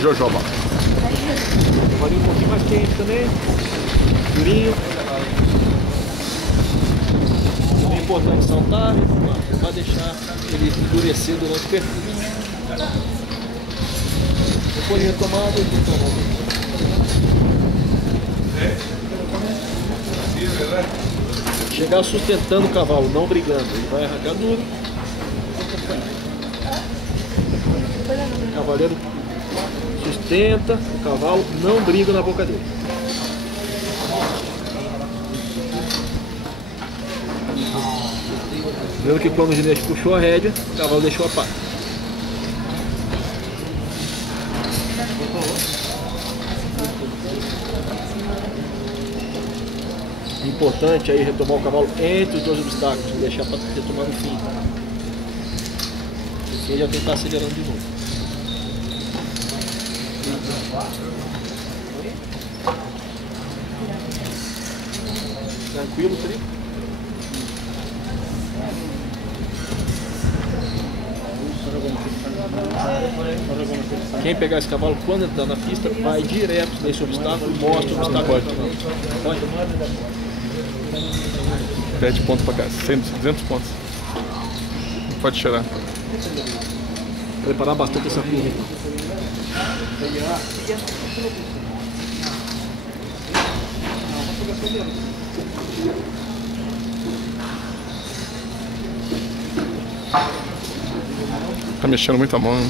Jojoba. Cavalinho um pouquinho mais quente também. Durinho. É importante saltar, para deixar ele endurecer durante o percurso. Depois de retomada, ele toma. Chegar sustentando o cavalo, não brigando. Ele vai arrancar duro. O cavaleiro sustenta o cavalo, não briga na boca dele. Vendo que quando o ginete puxou a rédea, o cavalo deixou a pata. Importante aí retomar o cavalo entre os dois obstáculos, não deixar para retomar no fim. Porque ele já tem que estar acelerando de novo. Tranquilo, Tri? Quem pegar esse cavalo quando entrar na pista vai direto nesse obstáculo e mostra o obstáculo. Pode? Pede ponto pra cá, 100, 200 pontos. Não pode cheirar. Preparar bastante essa curva. Tá mexendo muito a mão.